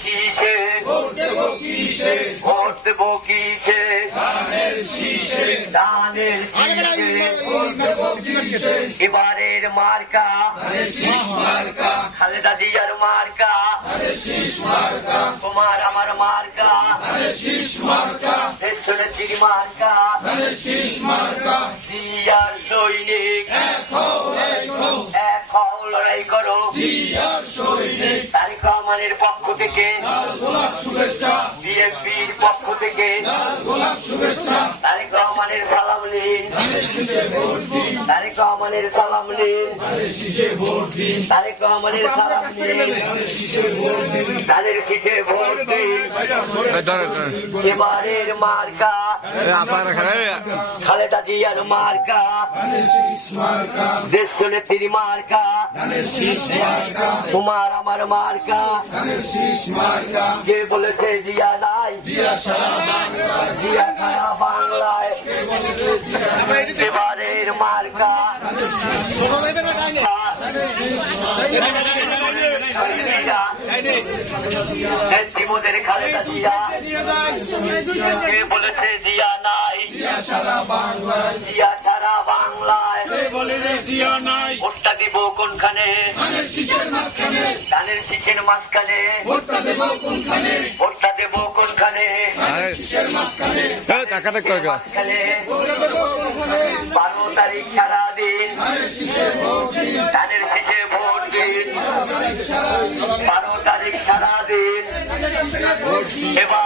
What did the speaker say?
শীষে ভোট দেব কিসে ধানের শীষে এবারের মার্কা খালেদা জিয়ার মার্কা তোমার আমার মার্কা দেশনেত্রীর মার্কা জিয়ার সৈনিক এক হও লড়াই করো তারেক রহমানের পক্ষ থেকে বিএনপির পক্ষ থেকে তারেক রহমানের সালাম নিন তারেক রহমানের সালাম নিন তারেক রহমানের সালাম নিন তাদের শীষে ভোট দিন এবারের মার্কা খালেদা জিয়ার মার্কা দেশনেত্রীর মার্কা তোমার আমার মার্কা যে বলেছে জিয়া নাই জিয়া সারা বাংলায় এবারের মার্কা নেত্রীদের খালেদা জিয়া যে বলেছে জিয়া নাই জিয়া সারা বাংলায় ভোটটা দিব কোনখানে ধানের শীষের মাঝখানে ভোটটা দেব কোনখানে 12 তারিখ সারাদিন ধানের শীষে ভোট দিন 12 তারিখ সারাদিন এবার